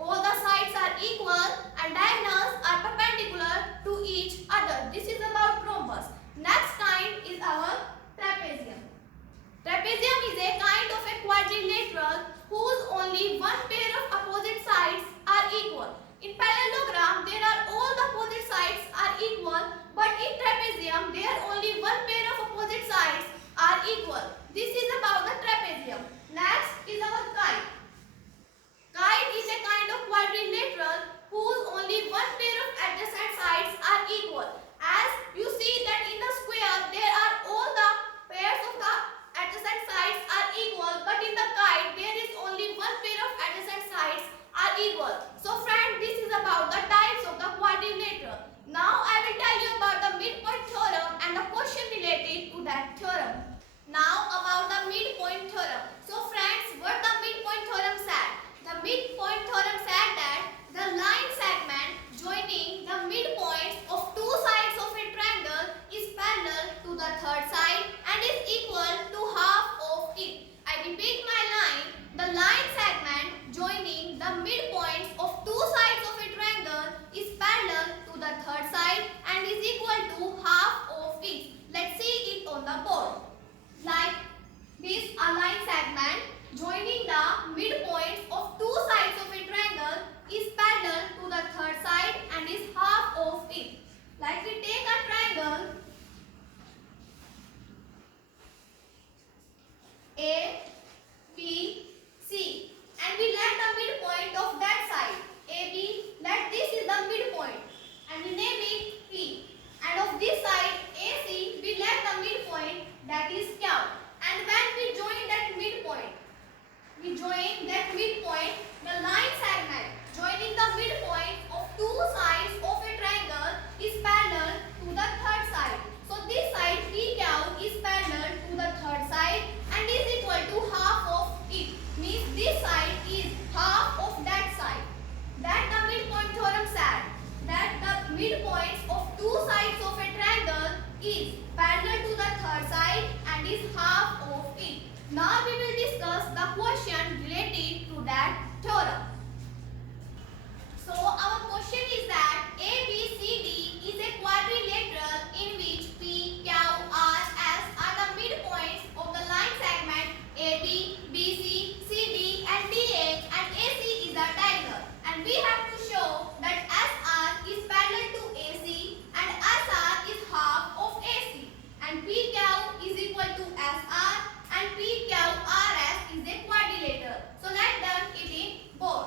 all the sides are equal and diagonals are perpendicular to each other. This is about rhombus. Next kind is our trapezium. Trapezium is a kind of a quadrilateral whose only one pair of opposite sides are equal. In parallelogram, there are all the opposite sides are equal, but in trapezium, there only one pair of opposite sides are equal. This is about the trapezium. Next is our kite. Kite is a kind of quadrilateral whose only one pair of adjacent sides are equal. As you see that in the square, there are all the pairs of the adjacent sides are equal, but in the kite, there is only one pair of adjacent sides are equal. So friends, this is about the types of the quadrilateral. Now I will tell you about the midpoint theorem and the question related to that theorem. Now about the midpoint theorem. So friends, what the midpoint theorem said? The midpoint theorem said that the line segment joining the midpoints of two sides of a triangle is parallel to the third side and is equal to half of it. I repeat my line. The line segment joining the midpoints of two sides of a triangle is parallel to the third side and is equal to half of it. Let's see it on the board. Like this, a line segment joining the midpoints of two sides of a triangle is parallel to the third side and is half of it. Like we take a triangle A, B, C and we let the midpoint of that side AB, let this is the midpoint and we name it P, and of this side AC we let the midpoint that is Q, and when we join that midpoint, the line segment joining the midpoint of two sides of a triangle is parallel to the third side. So this side PQ is parallel to the third side and is equal to half of it. Means this side is half of that side. That the midpoint theorem said that the midpoints of two sides of a triangle is parallel to the third side and is half of it. Now we will discuss the question related to that theorem. So our question is that ABCD is a quadrilateral in which P, Q, R, S are the midpoints of the line segment AB, BC, CD and DA, and AC is a diagonal. And we have to show that SR is parallel to AC and SR is half of AC. And PQ is equal to SR and PQRS is a quadrilateral. So let's learn it in both.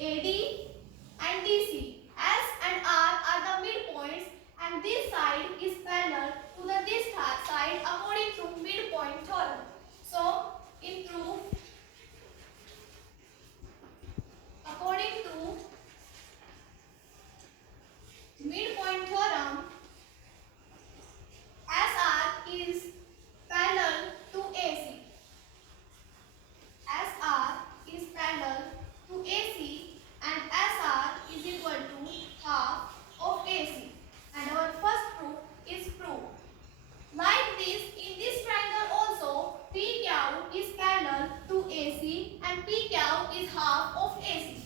AD and DC. S and R are the midpoints and this side is parallel to this side according to midpoint theorem. So, in proof, according to midpoint theorem, SR is parallel to AC. SR is parallel to AC and SR is equal to half of AC. And our first proof is proved. Like this, in this triangle also, PQ is parallel to AC and PQ is half of AC.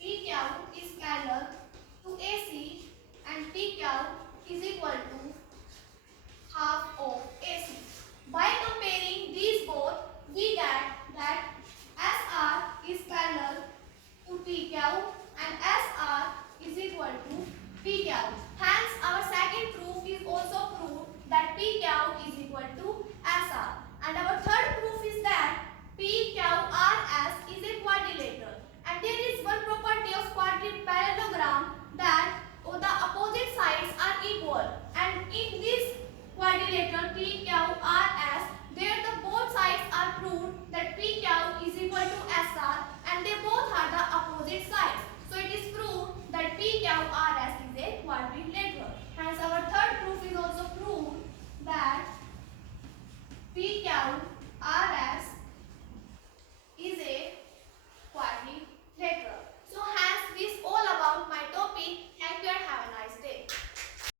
PQ is parallel to AC and PQ is equal to half of AC. By comparing these both, we get that SR is parallel to PQ and SR is equal to PQ. Hence, our second proof is also proved that PQ is equal to SR. And our third proof is that PQRS is a quadrilateral. And there is one property of quadriparallelogram that the opposite sides are equal. And in this quadrilateral PQRS